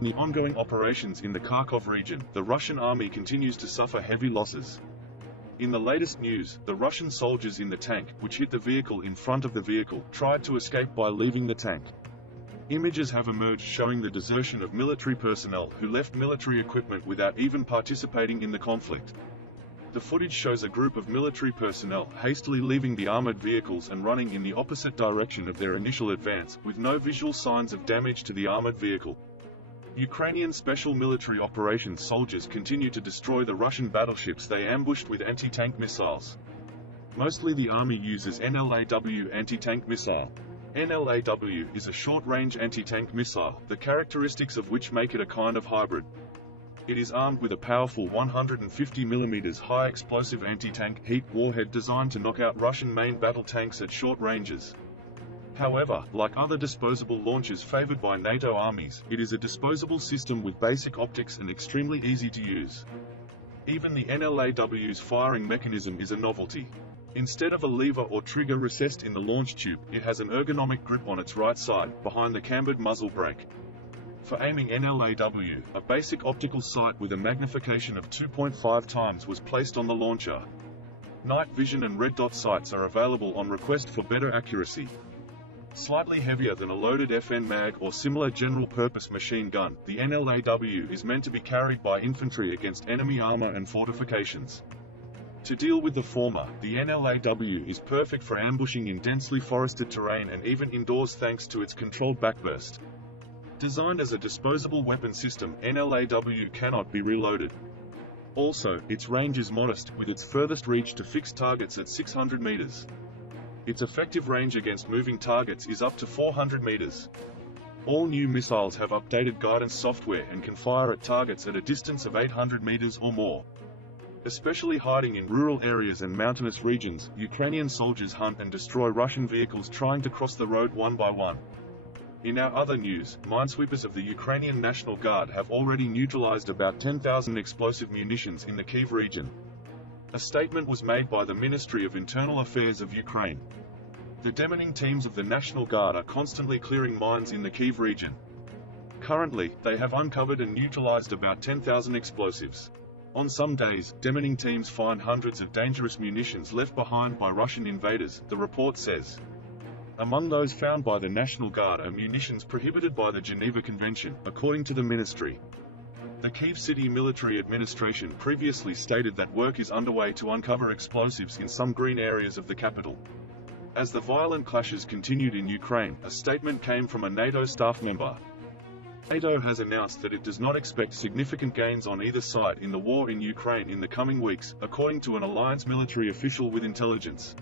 In the ongoing operations in the Kharkov region, the Russian army continues to suffer heavy losses. In the latest news, the Russian soldiers in the tank, which hit the vehicle in front of the vehicle, tried to escape by leaving the tank. Images have emerged showing the desertion of military personnel who left military equipment without even participating in the conflict. The footage shows a group of military personnel hastily leaving the armored vehicles and running in the opposite direction of their initial advance, with no visual signs of damage to the armored vehicle. Ukrainian special military operations soldiers continue to destroy the Russian battleships they ambushed with anti-tank missiles. Mostly the army uses NLAW anti-tank missile. NLAW is a short-range anti-tank missile, the characteristics of which make it a kind of hybrid. It is armed with a powerful 150 mm high-explosive anti-tank heat warhead designed to knock out Russian main battle tanks at short ranges. However, like other disposable launchers favored by NATO armies, it is a disposable system with basic optics and extremely easy to use. Even the NLAW's firing mechanism is a novelty. Instead of a lever or trigger recessed in the launch tube, it has an ergonomic grip on its right side, behind the cambered muzzle brake. For aiming NLAW, a basic optical sight with a magnification of 2.5 times was placed on the launcher. Night vision and red dot sights are available on request for better accuracy. Slightly heavier than a loaded FN mag or similar general-purpose machine gun, the NLAW is meant to be carried by infantry against enemy armor and fortifications. To deal with the former, the NLAW is perfect for ambushing in densely forested terrain and even indoors thanks to its controlled backburst. Designed as a disposable weapon system, NLAW cannot be reloaded. Also, its range is modest, with its furthest reach to fixed targets at 600 meters. Its effective range against moving targets is up to 400 meters. All new missiles have updated guidance software and can fire at targets at a distance of 800 meters or more. Especially hiding in rural areas and mountainous regions, Ukrainian soldiers hunt and destroy Russian vehicles trying to cross the road one by one. In our other news, minesweepers of the Ukrainian National Guard have already neutralized about 10,000 explosive munitions in the Kyiv region. A statement was made by the Ministry of Internal Affairs of Ukraine. The demining teams of the National Guard are constantly clearing mines in the Kyiv region. Currently, they have uncovered and neutralized about 10,000 explosives. On some days, demining teams find hundreds of dangerous munitions left behind by Russian invaders, the report says. Among those found by the National Guard are munitions prohibited by the Geneva Convention, according to the ministry. The Kyiv City Military Administration previously stated that work is underway to uncover explosives in some green areas of the capital. As the violent clashes continued in Ukraine, a statement came from a NATO staff member. NATO has announced that it does not expect significant gains on either side in the war in Ukraine in the coming weeks, according to an alliance military official with intelligence.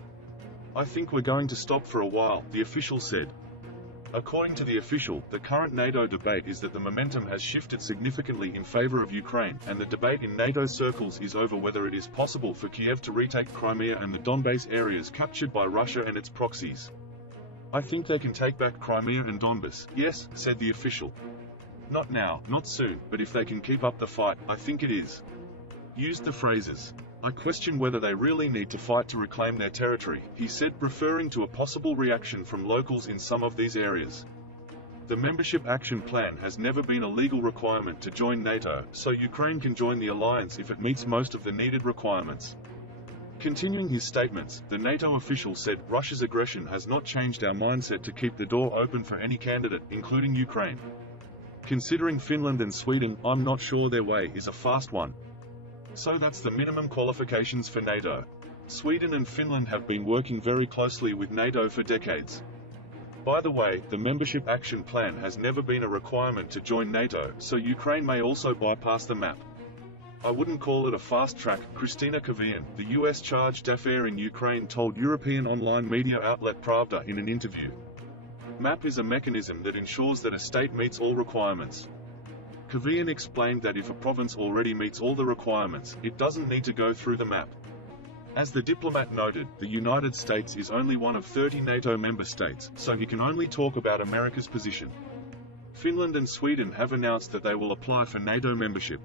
I think we're going to stop for a while, the official said. According to the official, the current NATO debate is that the momentum has shifted significantly in favor of Ukraine, and the debate in NATO circles is over whether it is possible for Kiev to retake Crimea and the Donbass areas captured by Russia and its proxies. I think they can take back Crimea and Donbass, yes, said the official. Not now, not soon, but if they can keep up the fight, I think it is. Used the phrases. I question whether they really need to fight to reclaim their territory, he said, referring to a possible reaction from locals in some of these areas. The membership action plan has never been a legal requirement to join NATO, so Ukraine can join the alliance if it meets most of the needed requirements. Continuing his statements, the NATO official said, Russia's aggression has not changed our mindset to keep the door open for any candidate, including Ukraine. Considering Finland and Sweden, I'm not sure their way is a fast one. So that's the minimum qualifications for NATO. Sweden and Finland have been working very closely with NATO for decades. By the way, the membership action plan has never been a requirement to join NATO, so Ukraine may also bypass the map. I wouldn't call it a fast track, Kristina Kavian, the US charge d'affaires in Ukraine, told European online media outlet Pravda in an interview. MAP is a mechanism that ensures that a state meets all requirements. Kavian explained that if a province already meets all the requirements, it doesn't need to go through the map. As the diplomat noted, the United States is only one of 30 NATO member states, so he can only talk about America's position. Finland and Sweden have announced that they will apply for NATO membership.